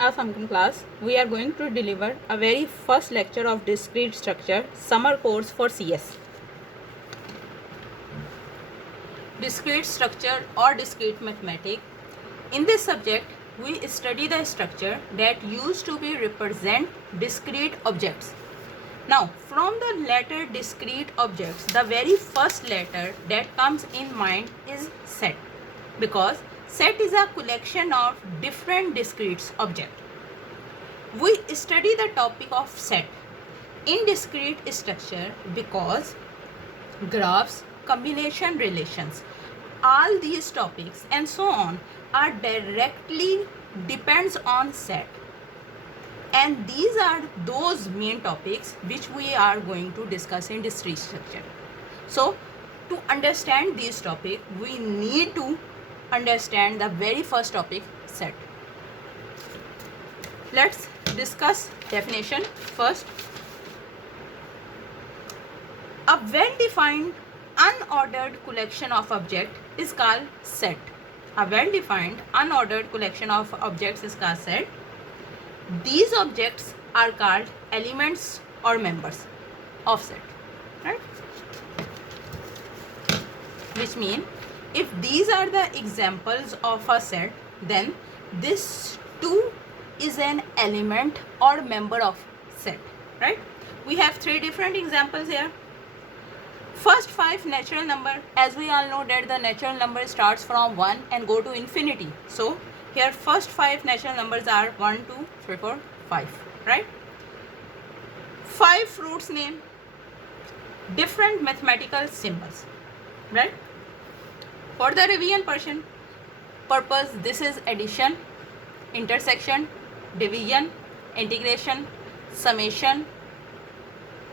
Assalamualaikum class. We are going to deliver a very first lecture of discrete structure summer course for CS. Discrete structure or discrete mathematics. In this subject, we study the structure that used to be represent discrete objects. Now, from the letter discrete objects, the very first letter that comes in mind is set, because set is a collection of different discrete objects. We study the topic of set in discrete structure because graphs, combination relations, all these topics and so on are directly depends on set. And these are those main topics which we are going to discuss in discrete structure. So, to understand these topics, we need to understand the very first topic, set. Let's discuss definition first. A well-defined unordered collection of objects is called set. A well-defined unordered collection of objects is called set. These objects are called elements or members of set, right? Which mean if these are the examples of a set, then this too is an element or member of set, right? We have three different examples here. First 5 natural number, as we all know that the natural number starts from 1 and go to infinity. So here first 5 natural numbers are 1, 2, 3, 4, 5, right? 5 fruits name, different mathematical symbols, right? For the revision purpose, this is addition, intersection, division, integration, summation,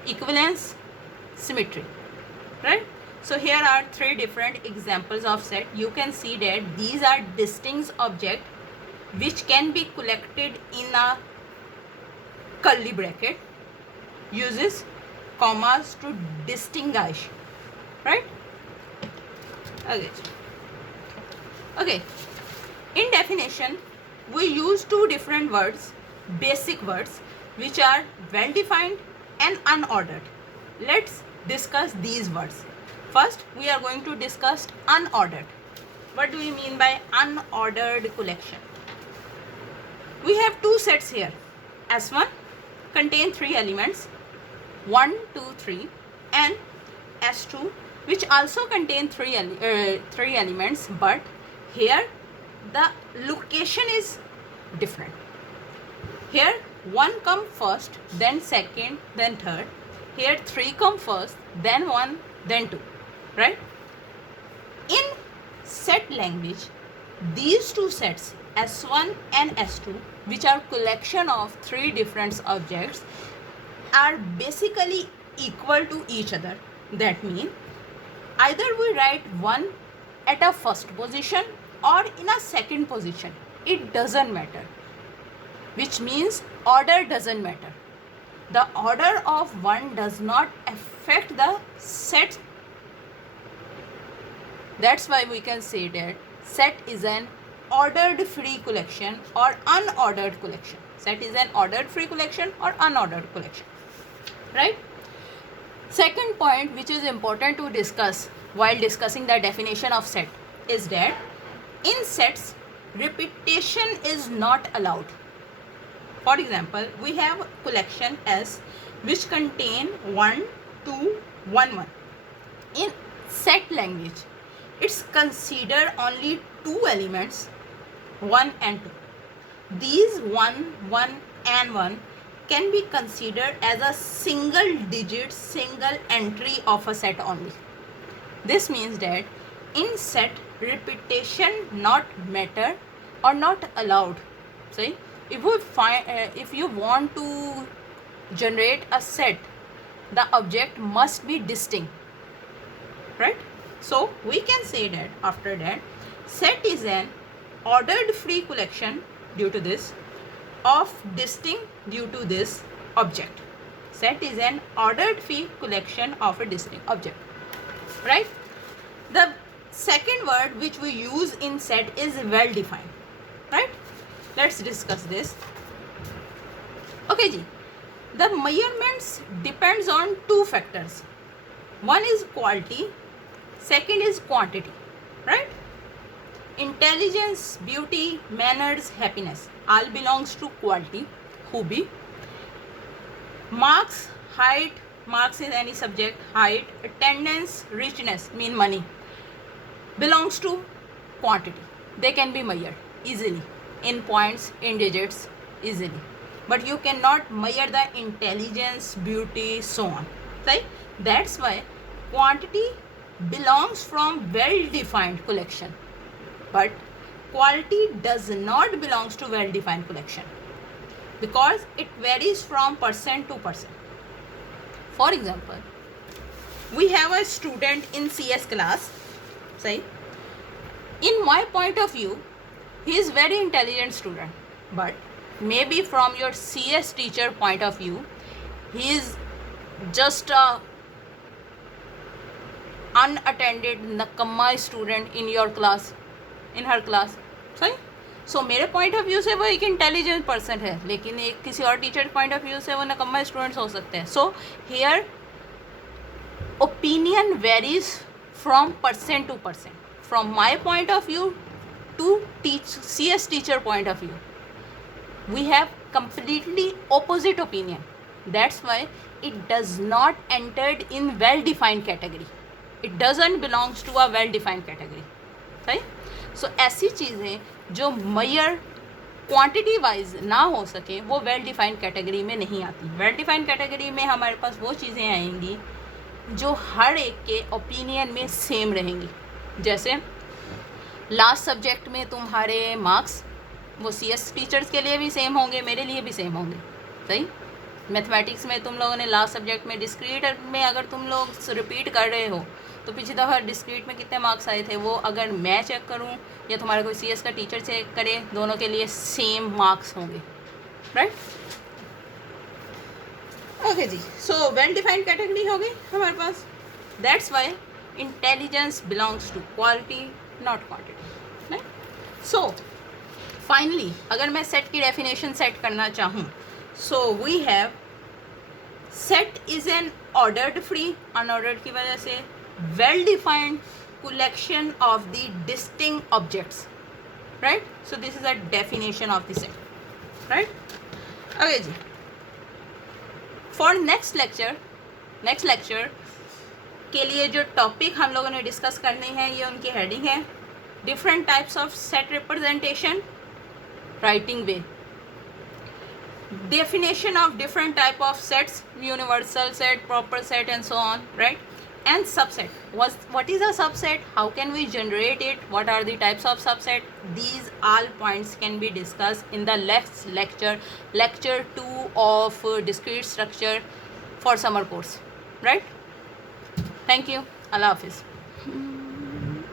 equivalence, symmetry, right? So here are 3 different examples of set. You can see that these are distinct objects which can be collected in a curly bracket, uses commas to distinguish, right? Okay. In definition, we use 2 different words, basic words, which are well defined and unordered. Let's discuss these words. First, we are going to discuss unordered. What do we mean by unordered collection? We have 2 sets here. S1 contain 3 elements, 1, 2, 3, and S2 which also contain 3 elements, but here the location is different. Here 1 come first, then second, then third. Here 3 come first, then 1, then 2, right? In set language, these 2 sets, S1 and S2, which are collection of 3 different objects, are basically equal to each other. That means either we write 1 at a first position or in a second position. It doesn't matter. Which means order doesn't matter. The order of 1 does not affect the set. That's why we can say that set is an ordered free collection or unordered collection. Set is an ordered free collection or unordered collection, right? Second point which is important to discuss while discussing the definition of set is that in sets, repetition is not allowed. For example, we have collection S which contain 1, 2, 1, 1. In set language, it's considered only 2 elements, 1 and 2. These 1, 1 and 1 can be considered as a single digit, single entry of a set only. This means that in set, repetition not matter or not allowed. See, if you want to generate a set, the object must be distinct, right? So we can say that after that, set is an ordered free collection due to this, of distinct due to this object. Set is an ordered free collection of a distinct object, right? The second word which we use in set is well defined, right? Let's discuss this. Okay ji, the measurements depends on two factors. One is quality, second is quantity, right? Intelligence, beauty, manners, happiness all belongs to quality, खूबी. Marks, height, marks in any subject, height, attendance, richness, mean money, belongs to quantity. They can be measured easily in points, in digits, easily. But you cannot measure the intelligence, beauty, so on. Right? That's why quantity belongs from well-defined collection. But quality does not belongs to well-defined collection because it varies from person to person. For example, we have a student in CS class, say, in my point of view, he is very intelligent student, but maybe from your CS teacher point of view, he is just a unattended nakamma student in your class, in her class, सही. सो मेरे point of view से वो एक intelligent person है, लेकिन एक किसी और टीचर पॉइंट ऑफ व्यू से वो नकम्मा स्टूडेंट्स हो सकते हैं. So here opinion varies from person to person. From my point of view to CS teacher point of view, we have completely opposite opinion. That's why it does not entered in well-defined category. It doesn't belongs to a well-defined category. सही. सो ऐसी चीज़ें जो major quantity wise ना हो सके वो well defined category में नहीं आती. वेल डिफाइंड कैटेगरी में हमारे पास वो चीज़ें आएंगी जो हर एक के ओपिनियन में सेम रहेंगी. जैसे लास्ट सब्जेक्ट में तुम्हारे मार्क्स वो CS टीचर्स के लिए भी सेम होंगे, मेरे लिए भी सेम होंगे. सही. मैथमेटिक्स में तुम लोगों ने लास्ट सब्जेक्ट में डिस्क्रीट में अगर तुम लोग रिपीट कर रहे हो तो पिछली दफ़ा डिस्क्रीट में कितने मार्क्स आए थे वो अगर मैं चेक करूं या तुम्हारा कोई CS का टीचर चेक करे, दोनों के लिए सेम मार्क्स होंगे. राइट. ओके जी. सो वेल डिफाइंड कैटेगरी हो गई हमारे पास. That's why intelligence belongs to quality not quantity. Right. So finally अगर मैं सेट की डेफिनेशन सेट करना चाहूँ, so we have set is an ordered free, unordered की वजह से well-defined collection of the distinct objects, right? So this is a definition of the set, right? Okay ji. For next lecture के लिए जो topic हम लोगों ने discuss करने हैं ये उनकी हेडिंग है different types of set representation, writing way, definition of different type of sets, universal set, proper set and so on, right? And subset. What is a subset? How can we generate it? What are the types of subset? These all points can be discussed in the next lecture 2 of discrete structure for summer course, right? Thank you. Allah Hafiz.